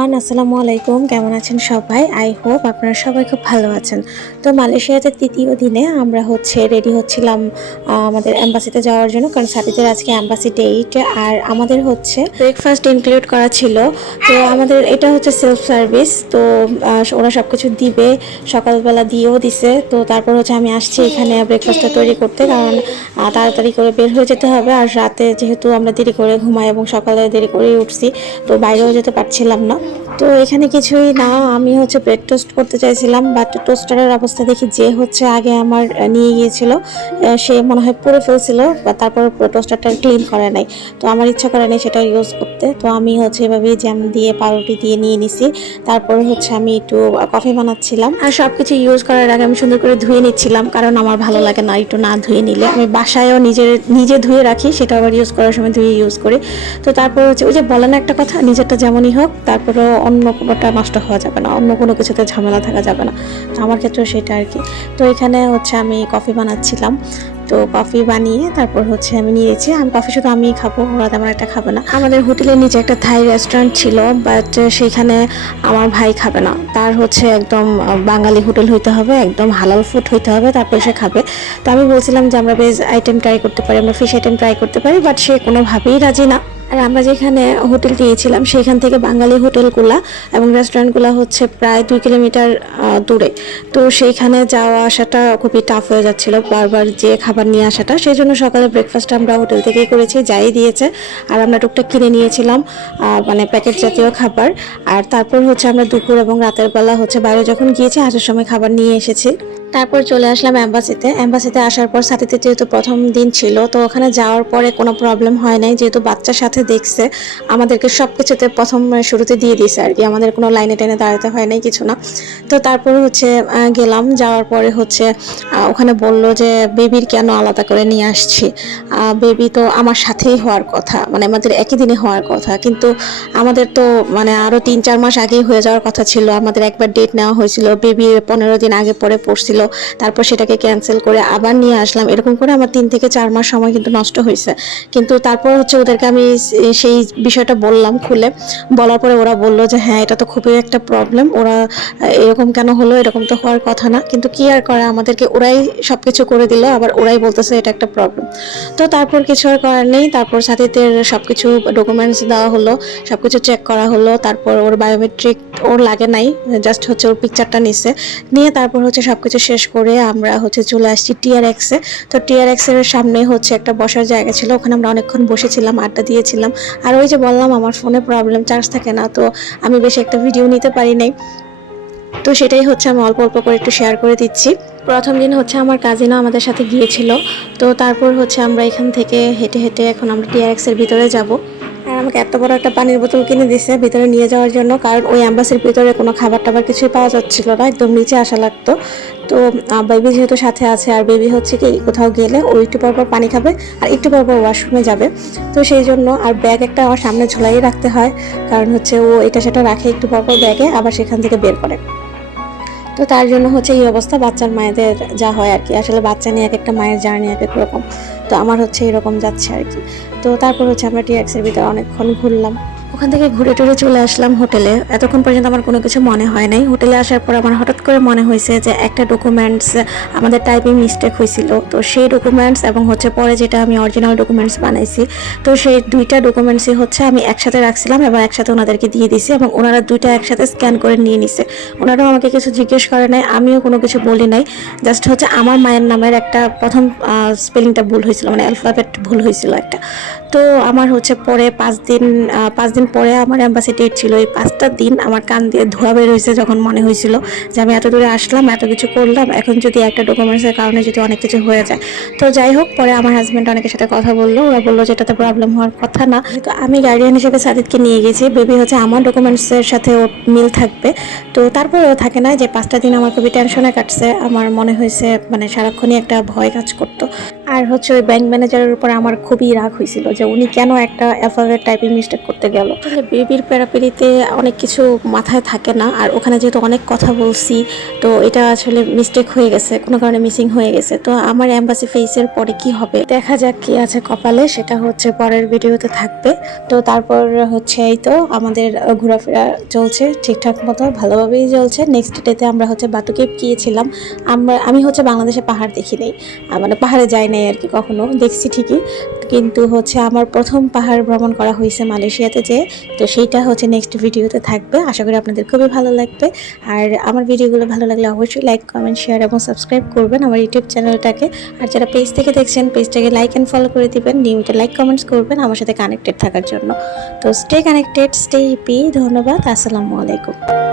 Everyone, আসসালামু আলাইকুম। কেমন আছেন সবাই? আই হোপ আপনারা সবাই খুব ভালো আছেন। তো মালয়েশিয়াতে তৃতীয় দিনে আমরা হচ্ছে রেডি হচ্ছিলাম আমাদের অ্যাম্বাসিতে যাওয়ার জন্য। কারণ সাথীদের আজকে অ্যাম্বাসি ডেট আর আমাদের হচ্ছে ব্রেকফাস্ট ইনক্লুড করা ছিল। তো আমাদের এটা হচ্ছে সেলফ সার্ভিস তো ওরা সব কিছু দিবে, সকালবেলা দিয়েও দিছে। তো তারপর হচ্ছে আমি আসছি এখানে ব্রেকফাস্টটা তৈরি করতে। কারণ তাড়াতাড়ি করে বের হয়ে যেতে হবে। আর রাতে যেহেতু আমরা দেরি করে ঘুমাই এবং সকালে দেরি করেই উঠছি, তো বাইরেও যেতে পারছিলাম না। তো এখানে কিছুই না, আমি হচ্ছে ব্রেড টোস্ট করতে চাইছিলাম বাট টোস্টারের অবস্থা দেখি যে হচ্ছে আগে আমার নিয়ে গিয়েছিল সে মনে হয় পুরো ফেলছিল, বা তারপর টোস্টারটা ক্লিন করে নাই। তো আমার ইচ্ছা করে নাই সেটা ইউজ করতে, তো আমি হচ্ছে এভাবেই জ্যাম দিয়ে পাউরুটি দিয়ে নিয়ে নিছি। তারপর হচ্ছে আমি একটু কফি বানাচ্ছিলাম। আর সব কিছু ইউজ করার আগে আমি সুন্দর করে ধুয়ে নিচ্ছিলাম, কারণ আমার ভালো লাগে না একটু না ধুয়ে নিলে। আমি বাসায়ও নিজের, নিজে ধুয়ে রাখি, সেটা আবার ইউজ করার সময় ধুয়ে ইউজ করি। তো তারপর হচ্ছে, ওই যে বলে না একটা কথা, নিজেরটা যেমনই হোক তারপরেও অন্য কোনোটা নষ্ট হওয়া যাবে না, অন্য কোনো কিছুতে ঝামেলা থাকা যাবে না। তো আমার ক্ষেত্রেও সেটা আর কি। তো এখানে হচ্ছে আমি কফি বানাচ্ছিলাম। তো কফি বানিয়ে তারপর হচ্ছে আমি নিয়েছি। আমি কফি শুধু আমিই খাব, ওরা তেমন একটা খাবে না। আমাদের হোটেলের নিচে একটা থাই রেস্টুরেন্ট ছিল, বাট সেইখানে আমার ভাই খাবে না। তার হচ্ছে একদম বাঙালি হোটেল হইতে হবে, একদম হালাল ফুড হইতে হবে, তারপর সে খাবে। তো আমি বলছিলাম যে আমরা ভেজ আইটেম ট্রাই করতে পারি, আমরা ফিশ আইটেম ট্রাই করতে পারি বাট সে কোনোভাবেই রাজি না। আর আমরা যেখানে হোটেল নিয়েছিলাম সেখান থেকে বাঙালি হোটেলগুলা এবং রেস্টুরেন্টগুলো হচ্ছে প্রায় দুই কিলোমিটার দূরে। তো সেইখানে যাওয়া আসাটা খুবই টাফ হয়ে যাচ্ছিল। বারবার যে খাবার নিয়ে আসাটা, সেই জন্য সকালে ব্রেকফাস্ট আমরা হোটেল থেকেই করেছি, যাই দিয়েছে। আর আমরা টুকটাক কিনে নিয়েছিলাম মানে প্যাকেট জাতীয় খাবার। আর তারপর হচ্ছে আমরা দুপুর এবং রাতের বেলা হচ্ছে বাইরে যখন গিয়েছি, আসার সময় খাবার নিয়ে এসেছি। তারপর চলে আসলাম অ্যাম্বাসিতে অ্যাম্বাসিতে আসার পর সাথীতে যেহেতু প্রথম দিন ছিল, তো ওখানে যাওয়ার পরে কোনো প্রবলেম হয় নাই, যেহেতু বাচ্চার সাথে দেখছে, আমাদেরকে সব কিছুতে প্রথম শুরুতে দিয়ে দিয়েছে আর কি। আমাদের কোনো লাইনে টাইনে দাঁড়াতে হয় নাই কিছু না। তো তারপরে হচ্ছে গেলাম, যাওয়ার পরে হচ্ছে ওখানে বলল যে, বেবির কেন আলাদা করে নিয়ে আসছি? বেবি তো আমার সাথেই হওয়ার কথা মানে আমাদের একই দিনে হওয়ার কথা। কিন্তু আমাদের তো মানে আরও তিন চার মাস আগেই হয়ে যাওয়ার কথা ছিল। আমাদের একবার ডেট নেওয়া হয়েছিল, বেবির পনেরো দিন আগে পরে পড়ছিল। তারপর সেটাকে ক্যান্সেল করে আবার নিয়ে আসলাম। এরকম করে আমার তিন থেকে চার মাস সময় কিন্তু নষ্ট হয়েছে। কিন্তু তারপর হচ্ছে ওদেরকে আমি সেই বিষয়টা বললাম খুলে। বলার পরে ওরা বলল যে হ্যাঁ এটা তো খুবই একটা প্রবলেম ওরা, এরকম কেন হলো? এরকম তো হওয়ার কথা না। কিন্তু কি আর করা? আমাদেরকে ওরাই সব কিছু করে দিল। আবার ওরাই বলতেছে, এটা একটা প্রবলেম তো তারপর কিছু আর করার নেই। তারপর সাথীদের সব কিছু ডকুমেন্টস দেওয়া হলো সব কিছু চেক করা হলো। তারপর ওর বায়োমেট্রিক ওর লাগে নাই। জাস্ট হচ্ছে ওর পিকচারটা নিছে। নিয়ে তারপর হচ্ছে সব কিছু শেষ করে আমরা হচ্ছে চলে আসছি টিআর এক্সে তো টিআর এক্সের সামনে হচ্ছে একটা বসার জায়গা ছিল, ওখানে আমরা অনেকক্ষণ বসেছিলাম, আড্ডা দিয়েছিলাম। আর ওই যে বললাম, আমার ফোনে প্রবলেম চার্জ থাকে না, তো আমি বেশি একটা ভিডিও নিতে পারি নাই। তো সেটাই হচ্ছে আমি অল্প অল্প করে একটু শেয়ার করে দিচ্ছি। প্রথম দিন হচ্ছে আমার কাজিনও আমাদের সাথে গিয়েছিল, তো তারপর হচ্ছে আমরা এখান থেকে হেঁটে হেঁটে এখন আমরা টিআরএক্স এর ভিতরে যাব। আর আমাকে এত বড় একটা পানির বোতল কিনে দিছে ভিতরে নিয়ে যাওয়ার জন্য, কারণ ওই অ্যাম্বাসির ভিতরে কোনো খাবার টাবার কিছুই পাওয়া যাচ্ছিল না, একদম নিচে আসা লাগতো। তো বেবি যেহেতু সাথে আছে, আর বেবি হচ্ছে কি, কোথাও গেলে ও একটু পর পর পানি খাবে আর একটু পর পর ওয়াশরুমে যাবে। তো সেই জন্য আর ব্যাগ একটা আমার সামনে ঝোলাই রাখতে হয়, কারণ হচ্ছে ও এটা সেটা রাখে একটু পর পর ব্যাগে আবার সেখান থেকে বের করে। তো তার জন্য হচ্ছে এই অবস্থা, বাচ্চার মায়েদের যা হয় আর কি। আসলে বাচ্চা নিয়ে এক একটা মায়ের জার্নি এক এক রকম। তো আমার হচ্ছে এরকম যাচ্ছে আর কি। তো তারপর হচ্ছে আমরা টিএক্সের ভিতরে অনেকক্ষণ ঘুরলাম। ওখান থেকে ঘুরে টুরে চলে আসলাম হোটেলে। এতক্ষণ পর্যন্ত আমার কোনো কিছু মনে হয় নাই। হোটেলে আসার পর আমার হঠাৎ করে মনে হয়েছে যে একটা ডকুমেন্টস আমাদের টাইপিং মিস্টেক হয়েছিল। তো সেই ডকুমেন্টস এবং হচ্ছে পরে যেটা আমি অরিজিনাল ডকুমেন্টস বানাইছি, তো সেই দুইটা ডকুমেন্টসই হচ্ছে আমি একসাথে রাখছিলাম এবং একসাথে ওনাদেরকে দিয়ে দিছি এবং ওনারা দুইটা একসাথে স্ক্যান করে নিয়ে নিছে। ওনারাও আমাকে কিছু জিজ্ঞেস করে নাই, আমিও কোনো কিছু বলি নাই। জাস্ট হচ্ছে আমার মায়ের নামের একটা প্রথম স্পেলিংটা ভুল হয়েছিল মানে অ্যালফাবেট ভুল হয়েছিল একটা। তো আমার হচ্ছে পরে পাঁচ দিন পাঁচ দিন পরে আমার অ্যাম্বাসি ডেট ছিল এই পাঁচটা দিন আমার কান দিয়ে ধোয়া বের হয়েছে যখন মনে হয়েছিল যে আমি এত দূরে আসলাম, এত কিছু করলাম। এখন যদি একটা ডকুমেন্টসের কারণে যদি অনেক কিছু হয়ে যায়। তো যাই হোক, পরে আমার হাজব্যান্ড অনেকের সাথে কথা বলল। ওরা বলল যে এটাতে প্রবলেম হওয়ার কথা না। তো আমি গার্ডিয়ান হিসেবে সাদিদকে নিয়ে গেছি। বেবি হচ্ছে আমার ডকুমেন্টসের সাথে ওর মিল থাকবে। তো তারপরেও থাকে না যে পাঁচটা দিন আমার খুবই টেনশনে কাটছে। আমার মনে হয়েছে মানে সারাক্ষণই একটা ভয় কাজ করতো। আর হচ্ছে ওই ব্যাংক ম্যানেজারের উপর আমার খুবই রাগ হয়েছিল যে উনি কেন একটা অ্যালফাবেট টাইপিং মিস্টেক করতে গেল। বেবির প্যারাপিরিতে অনেক কিছু মাথায় থাকে না, আর ওখানে যেহেতু অনেক কথা বলছি, তো এটা আসলে মিস্টেক হয়ে গেছে, কোনো কারণে মিসিং হয়ে গেছে। তো আমার অ্যাম্বাসি ফেসের পরে কি হবে? দেখা যাক কি আছে কপালে, সেটা হচ্ছে পরের ভিডিওতে থাকবে। তো তারপর হচ্ছে এই তো আমাদের ঘোরাফেরা চলছে ঠিকঠাক মতো, ভালোভাবেই চলছে। নেক্সট ডেতে আমরা হচ্ছে বাতুকে গিয়েছিলাম। আমরা, আমি হচ্ছে বাংলাদেশে পাহাড় দেখি নাই। মানে পাহাড়ে যাই আর কি কখনো, দেখছি ঠিকই। কিন্তু হচ্ছে আমার প্রথম পাহাড় ভ্রমণ করা হয়েছে মালয়েশিয়াতে যে, তো সেইটা হচ্ছে নেক্সট ভিডিওতে থাকবে। আশা করি আপনাদের খুবই ভালো লাগবে। আর আমার ভিডিওগুলো ভালো লাগলে অবশ্যই লাইক কমেন্ট শেয়ার এবং সাবস্ক্রাইব করবেন আমার ইউটিউব চ্যানেলটাকে আর যারা পেজ থেকে দেখছেন পেজটাকে লাইক অ্যান্ড ফলো করে দিবেন। নিয়মিত লাইক কমেন্টস করবেন আমার সাথে কানেক্টেড থাকার জন্য। তো স্টে কানেক্টেড স্টে হ্যাপি ধন্যবাদ। আসসালামু আলাইকুম।